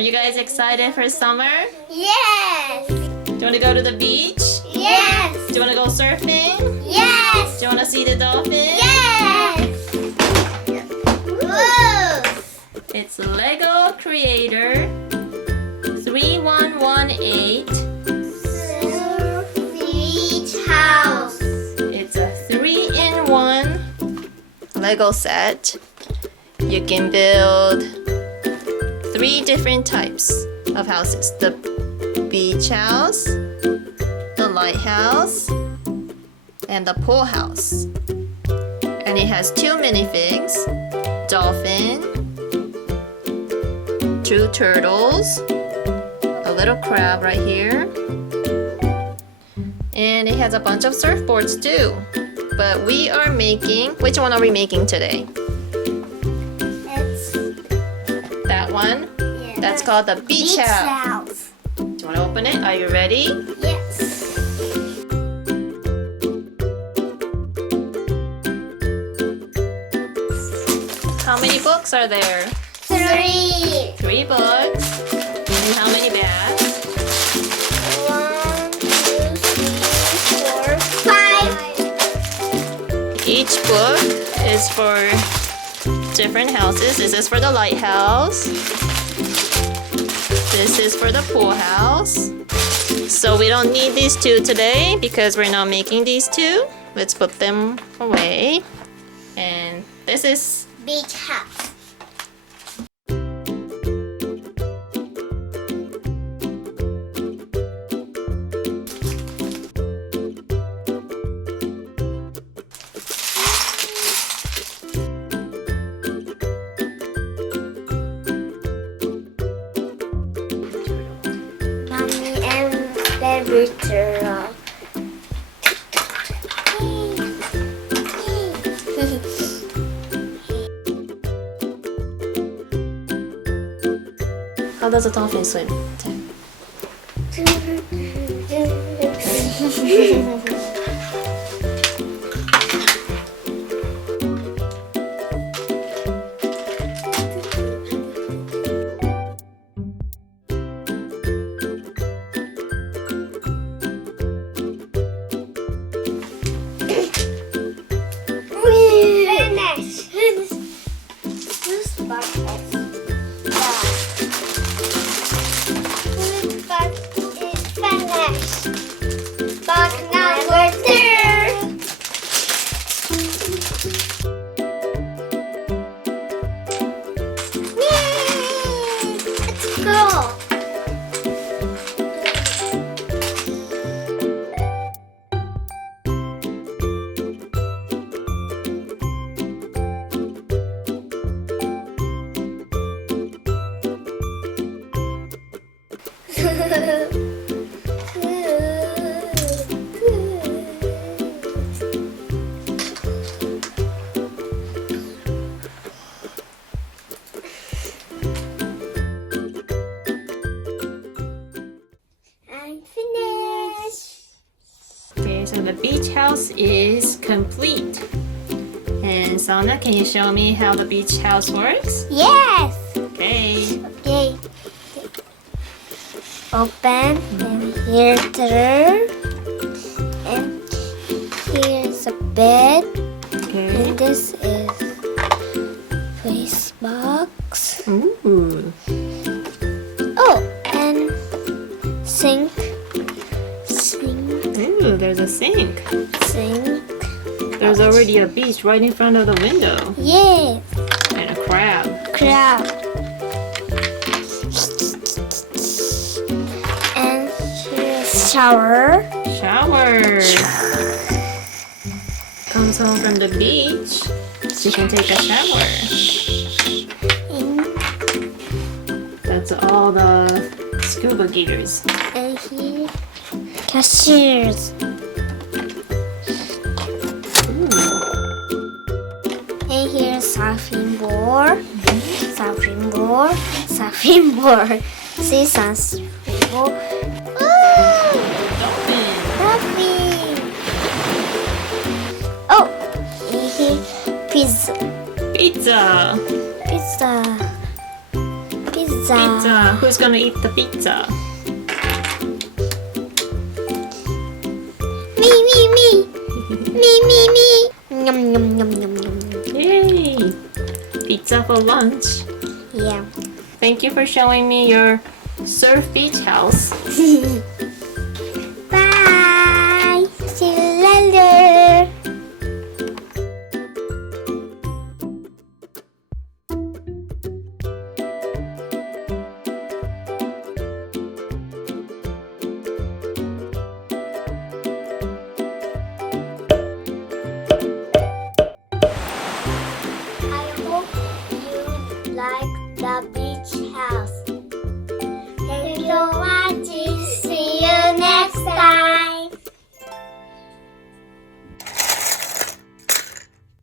Are you guys excited for summer? Yes! Do you want to go to the beach? Yes! Do you want to go surfing? Yes! Do you want to see the dolphin? Yes! Whoa! It's LEGO Creator 3118. Surf Beach House. It's a 3-in-1 LEGO set. You can build 3 different types of houses. The beach house, the lighthouse, and the pool house. And it has 2 minifigs, dolphin, 2 turtles, a little crab right here, and it has a bunch of surfboards too. But we are making, which one are we making today? It's That one? That's called the beach house. house. Do you want to open it? Are you ready? Yes. How many books are there? 3. 3 books. And how many bags? 1, 2, 3, 4, 5. Each book is for different houses. This is for the lighthouse. This is for the pool house. So we don't need these 2 today because we're not making these 2. Let's put them away. And this is Beach house. Mommy and baby turtle. How does a dolphin swim? Finish. Who's part is? Whose part is finished? Part number 2. Yay! Let's go. I'm finished. Okay, so the beach house is complete. And Sana, can you show me how the beach house works? Yes. Okay. Okay. Open and here's the and here's a bed Okay. and this is face box. Ooh. Oh, and sink. Ooh, there's a sink. Sink. There's already a beach right in front of the window. Yes. And a crab. Crab. And here's shower. Shower. Comes home from the beach. She can take a shower. That's all the scuba gears. And here, cashiers. Ooh. And here's surfing board. Surfing board. Surfing board. See some surfing board. Ooh, Dolphin. surfing. Oh, and here, pizza. Pizza. Pizza. Pizza. Pizza. Who's gonna eat the pizza? Me. Yum, yum, yum, yum, yum. Yay! Pizza for lunch. Yeah. Thank you for showing me your surf beach house.